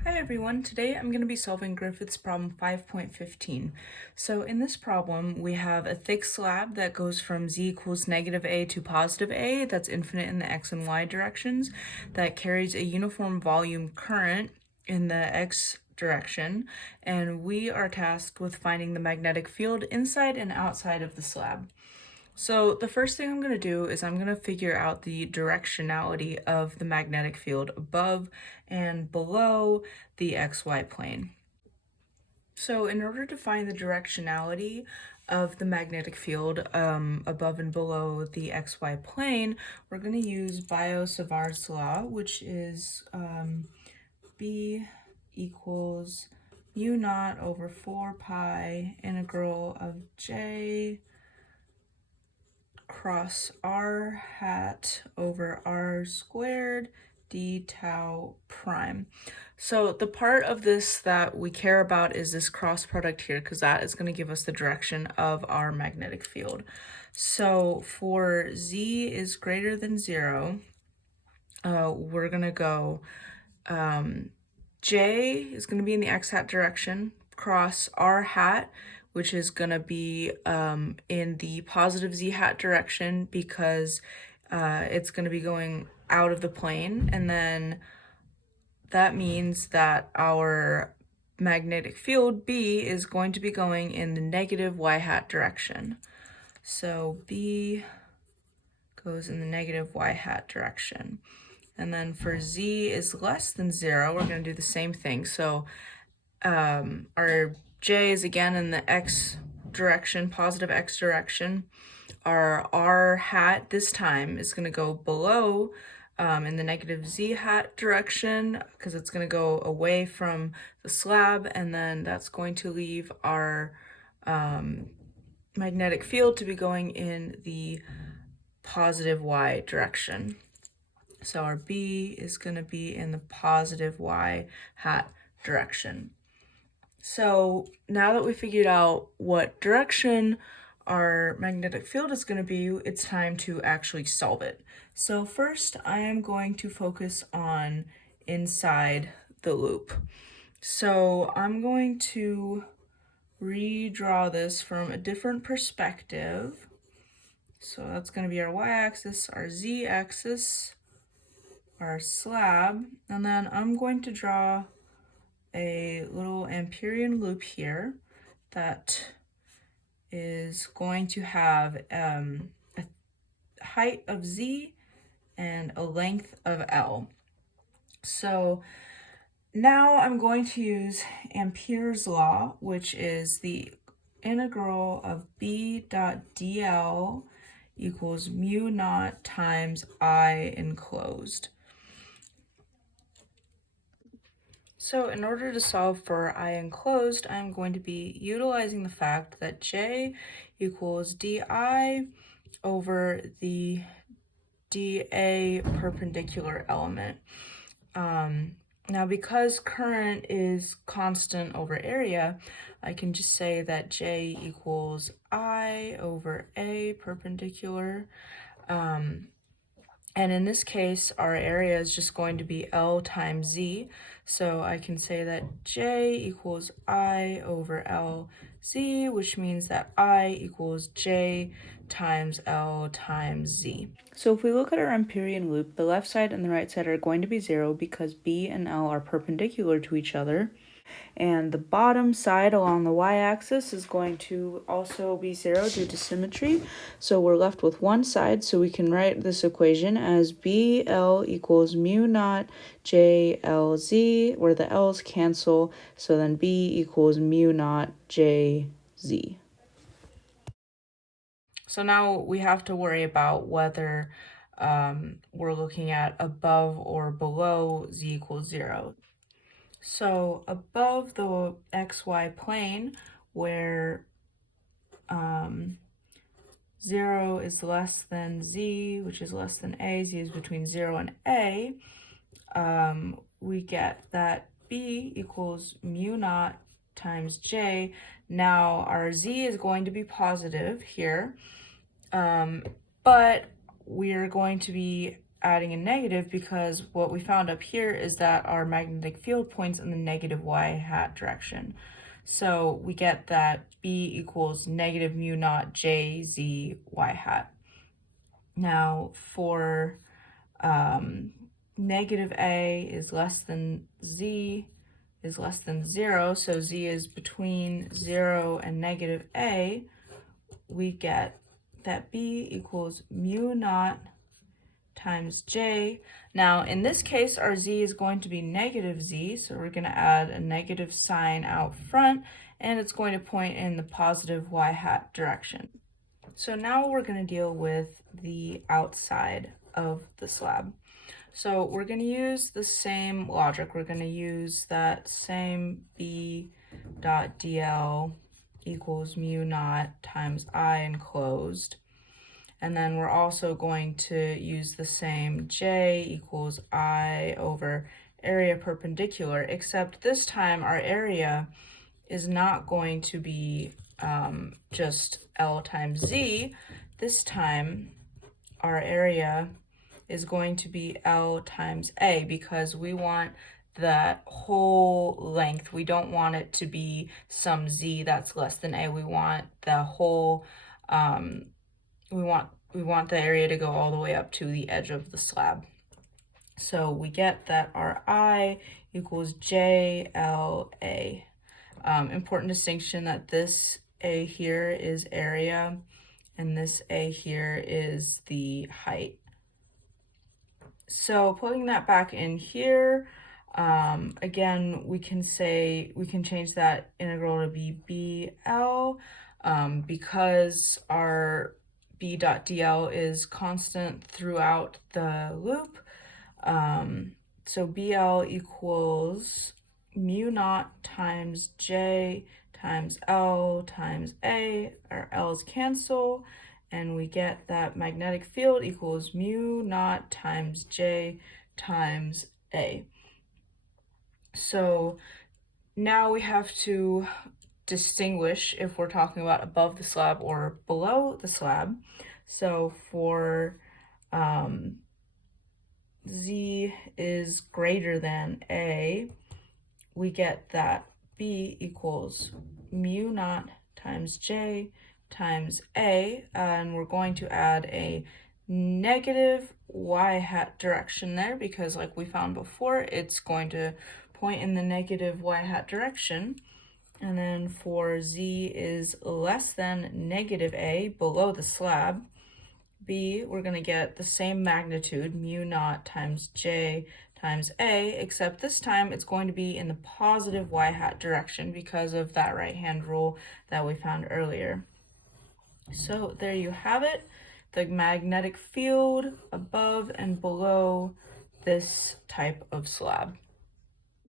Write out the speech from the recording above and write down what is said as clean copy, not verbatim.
Hi everyone, today I'm going to be solving Griffiths problem 5.15. So in this problem we have a thick slab that goes from z equals negative a to positive a, that's infinite in the x and y directions, that carries a uniform volume current in the x direction, and we are tasked with finding the magnetic field inside and outside of the slab. So the first thing I'm going to do is I'm going to figure out the directionality of the magnetic field above and below the xy plane. So in order to find the directionality of the magnetic field above and below the xy plane, we're going to use Biot-Savart's law, which is B equals mu naught over 4 pi integral of J cross r hat over r squared d tau prime. So the part of this that we care about is this cross product here, because that is going to give us the direction of our magnetic field. So for z is greater than 0, we're going to go j is going to be in the x hat direction, cross r hat, which is going to be in the positive z hat direction because it's going to be going out of the plane, and then that means that our magnetic field B is going to be going in the negative y hat direction. So B goes in the negative y hat direction. And then for z is less than 0, we're going to do the same thing. So our j is again in the x direction, positive x direction. Our r hat this time is going to go below in the negative z hat direction, because it's going to go away from the slab, and then that's going to leave our magnetic field to be going in the positive y direction. So our B is going to be in the positive y hat direction. So now that we figured out what direction our magnetic field is going to be, it's time to actually solve it. So first I am going to focus on inside the loop. So I'm going to redraw this from a different perspective. So that's going to be our y-axis, our z-axis, our slab, and then I'm going to draw a little Amperian loop here that is going to have a height of z and a length of L. So now I'm going to use Ampere's law, which is the integral of B dot dl equals mu naught times I enclosed. So in order to solve for I enclosed, I'm going to be utilizing the fact that J equals dI over the dA perpendicular element. Now because current is constant over area, I can just say that J equals I over A perpendicular. And in this case, our area is just going to be L times Z. So I can say that J equals I over L Z, which means that I equals J times L times Z. So if we look at our Amperian loop, the left side and the right side are going to be 0 because B and L are perpendicular to each other. And the bottom side along the y-axis is going to also be 0 due to symmetry. So we're left with one side, so we can write this equation as BL equals mu naught JLZ, where the L's cancel, so then B equals mu naught JZ. So now we have to worry about whether we're looking at above or below z equals 0. So above the xy plane, where 0 is less than z, which is less than a, z is between 0 and a, we get that b equals mu naught times j. Now our z is going to be positive here, but we're going to be adding a negative because what we found up here is that our magnetic field points in the negative y hat direction. So we get that B equals negative mu naught J Z y hat. Now for negative A is less than Z is less than 0, so Z is between 0 and negative A, we get that B equals mu naught times J. Now in this case our Z is going to be negative Z, so we're going to add a negative sign out front and it's going to point in the positive y hat direction. So now we're going to deal with the outside of the slab. So we're going to use the same logic. We're going to use that same B dot dl equals mu naught times I enclosed. And then we're also going to use the same J equals I over area perpendicular, except this time our area is not going to be just L times Z. This time our area is going to be L times A because we want that whole length. We don't want it to be some Z that's less than A. We want the whole, we want the area to go all the way up to the edge of the slab. So we get that our I equals JLA. Important distinction that this A here is area and this A here is the height. So plugging that back in here, again, we can change that integral to be BL because our B dot DL is constant throughout the loop. So BL equals mu naught times J times L times A, our L's cancel, and we get that magnetic field equals mu naught times J times A. So now we have to distinguish if we're talking about above the slab or below the slab. So for Z is greater than A, we get that B equals mu naught times J times A, and we're going to add a negative y hat direction there because like we found before, it's going to point in the negative y hat direction. And then for Z is less than negative A below the slab, B, we're going to get the same magnitude, mu naught times J times A, except this time it's going to be in the positive y hat direction because of that right-hand rule that we found earlier. So there you have it, the magnetic field above and below this type of slab.